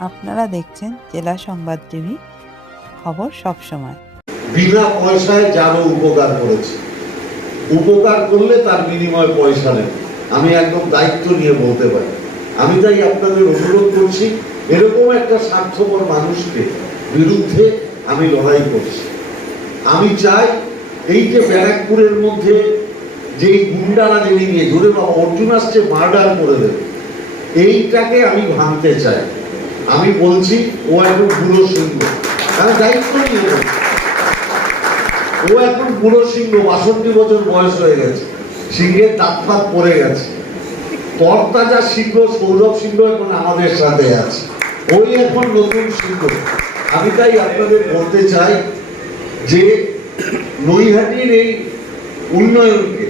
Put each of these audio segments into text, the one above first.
আপনারা দেখছেন জেলা সংবাদ টিভি, খবর সবসময় বিনা পয়সায় যারও উপকার করেছে। উপকার করলে তার বিনিময় পয়সা নেই। আমি একদম দায়িত্ব নিয়ে বলতে পারি। আমি তাই আপনাদের অনুরোধ করছি, এরকম একটা স্বার্থপর মানুষকে বিরুদ্ধে আমি লড়াই করছি। আমি চাই এই যে ব্যারাকপুরের মধ্যে যেই গুন্ডারা যিনি নিয়ে ধরে বাবা অর্জুন আসছে, মার্ডার করে দেবে। এইটাকে আমি ভাঙতে চাই। আমি বলছি, ও এখন বুড়ো সিংহ। আমি দায়িত্ব নিয়ে ও এখন বুড়ো সিংহ, বাষট্টি বছর বয়স হয়ে গেছে। সিংহের দাঁত পড়ে গেছে। তরতাজা সিংহ, সৌরভ সিংহ এখন আমাদের সাথে আছে। ওই এখন নতুন সিংহ। আমি তাই আপনাদের বলতে চাই যে নৈহাটির এই উন্নয়নকে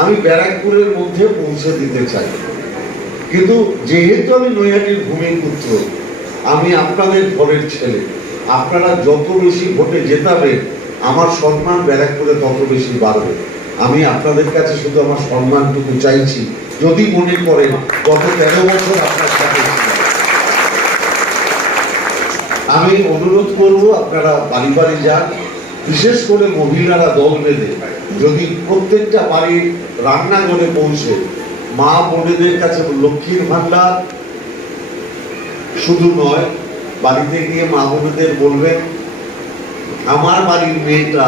আমি ব্যারাকপুরের মধ্যে পৌঁছে দিতে চাই। কিন্তু যেহেতু আমি নৈহাটির ভূমিপুত্র আমি আপনাদের ঘরের ছেলে। আপনারা যত বেশি ভোটে জেতাবেন, আমার সম্মান ব্যারাকপুরে তত বেশি বাড়বে। আমি আপনাদের কাছে শুধু আমার সম্মানটুকু চাইছি। যদি মনে করেন গত তেরো বছর আপনার সাথে আমি অনুরোধ করব আপনারা বাড়ি বাড়ি যান। বিশেষ করে মহিলারা দল বেঁধে। যদি প্রত্যেকটা বাড়ির রান্নাঘরে পৌঁছে, মা বোনেদের কাছে লক্ষ্মীর ভান্ডার শুধু নয়, বাড়িতে গিয়ে মা বোনেদের বলবেন আমার বাড়ির মেয়েটা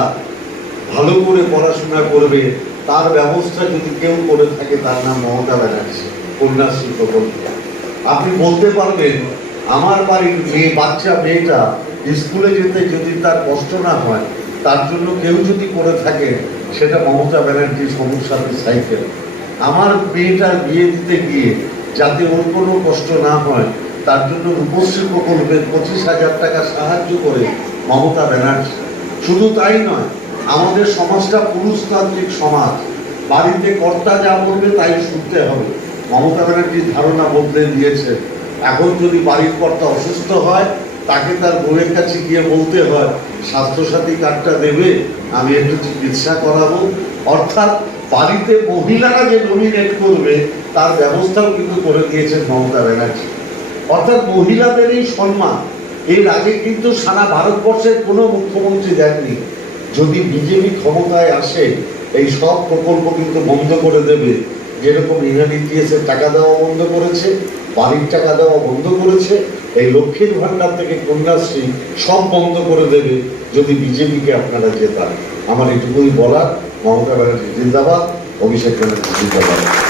ভালো করে পড়াশোনা করবে, তার ব্যবস্থা যদি কেউ করে থাকে, তার নাম মমতা ব্যানার্জি, কন্যাশ্রী প্রকল্প। আপনি বলতে পারবেন, আমার বাড়ির মেয়ে, বাচ্চা মেয়েটা স্কুলে যেতে যদি তার কষ্ট না হয়, তার জন্য কেউ যদি করে থাকে, সেটা মমতা ব্যানার্জির সমস্যাতে সাইকেল আমার মেয়েটার বিয়ে দিতে গিয়ে যাতে ওর কোনো কষ্ট না হয় তার জন্য রূপশ্রী প্রকল্পের পঁচিশ হাজার টাকা সাহায্য করে মমতা ব্যানার্জি। শুধু তাই নয়, আমাদের সমাজটা পুরুষতান্ত্রিক সমাজ। বাড়িতে কর্তা যা বলবে তাই শুনতে হবে। মমতা ব্যানার্জির ধারণা বদলে দিয়েছে। এখন যদি বাড়ির কর্তা অসুস্থ হয়, তাকে তার বোনের কাছে গিয়ে বলতে হয়, স্বাস্থ্যসাথী কার্ডটা দেবে, আমি একটু চিকিৎসা করাবো। অর্থাৎ বাড়িতে মহিলারা যে নমিনেট করবে, তার ব্যবস্থাও কিন্তু করে দিয়েছেন মমতা ব্যানার্জি। অর্থাৎ মহিলাদের এই সম্মান। এর আগে কিন্তু সারা ভারতবর্ষের কোনো মুখ্যমন্ত্রী দেননি। যদি বিজেপি ক্ষমতায় আসে, এই সব প্রকল্প কিন্তু বন্ধ করে দেবে। যেরকম দিয়েছে টাকা দেওয়া বন্ধ করেছে, বাড়ির টাকা দেওয়া বন্ধ করেছে, এই লক্ষ্মীর ভান্ডার থেকে কন্যাশ্রী সব বন্ধ করে দেবে, যদি বিজেপিকে আপনারা জেতান। আমার এটুকুই বলার। মমতা ব্যানার্জি জিন্দাবাদ, অভিষেক ব্যানার্জি জিন্দাবাদ।